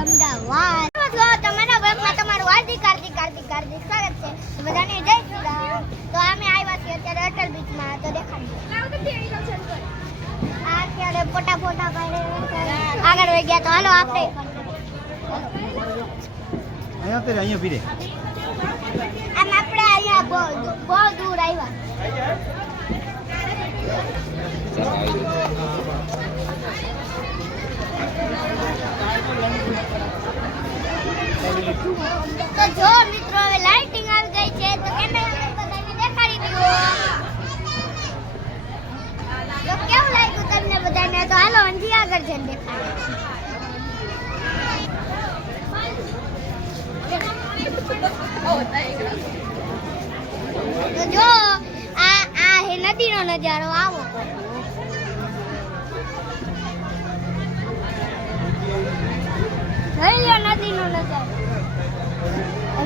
અમદાવાદ તમારા બ્લોગમાં તમારું હાર્દિક સ્વાગત છે બધાને જય શ્રી રામ. તો અમે આવ્યા છીએ અત્યારે અટલ બીચમાં. તો દેખાડીએ આ અત્યારે ફોટા પાડે આગળ વહી ગયા. તો હાલો આપણે અહીંયા પીરે આમ આપણે અહીંયા બહુ દૂર આવ્યા. તો જો મિત્રો હવે લાઇટિંગ આવી ગઈ છે તો કેમેરા બધાને દેખાડી દો. તો કેવું લાગ્યું તમને બધાને? તો હાલો અંજી આગળ જઈને દેખાડો. તો જો આ હે નદીનો નજારો. આવો જોઈ લો નદીનો નજારો.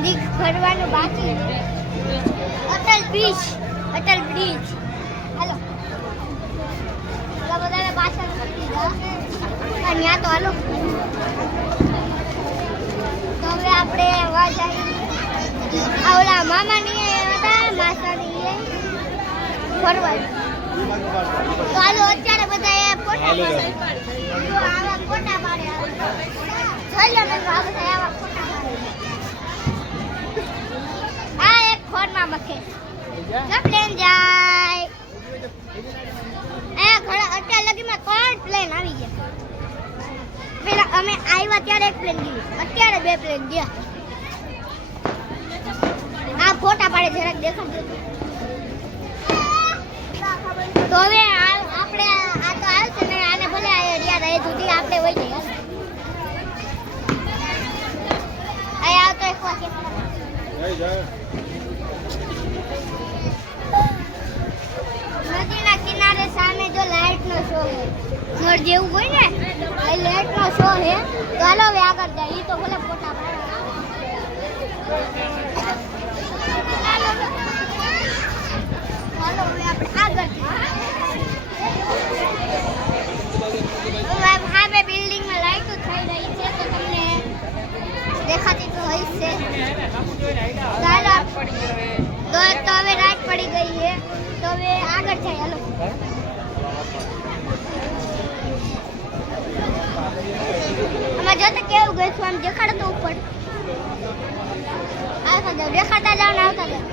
હજી ફરવાનું બાકી છે. અટલ બ્રિજ હાલો બધાને પાછળ મૂકી દીધા. ત્યાં તો હાલો. તો હવે આપણે વાત આવી ઓલા મામાની હતા માસાની ફરવા. તો હાલો અત્યારે બધા ફોટા પાડે. આવા ફોટા પાડે જોઈ લો મિત્રો. આ બધા આવા ફોટા પાડે. આ એક ખોરમાં મખે પ્લેન જાય. ઘણા અત્યાર લગીમાં 3 પ્લેન આવી ગયા. પેલા અમે આવ્યા ત્યારે 1 પ્લેન ગયું, અત્યારે 2 પ્લેન ગયા. આ ફોટા પાડે જરાક દેખાડજો. તો હવે આપણે આ તો આવશે ને આને ભલે યાદ રહે સુધી આપણે વહી જઈએ. આ આવતો એક વાગે નદીના કિનારે સામે જો લાઇટનો શો છે. ઘર જેવું હોય ને એ લાઇટનો શો છે. તો હાલો હવે આગળ જાય. એ તો ભલે ફોટા પાડે. હાલો હવે આપણે આગળ હવે બિલ્ડિંગમાં લાઇટો થઈ રહી છે તો તમને દેખાતી તો હોય છે. ચાલો તો હવે રાત પડી ગઈ છે. તો હવે આગળ જાય. હાલો આમાં જોતા કેવું ગયું છું. આમ દેખાડો તો ઉપર આવતા જાવ. દેખાતા જાવ ને આવતા જાવ.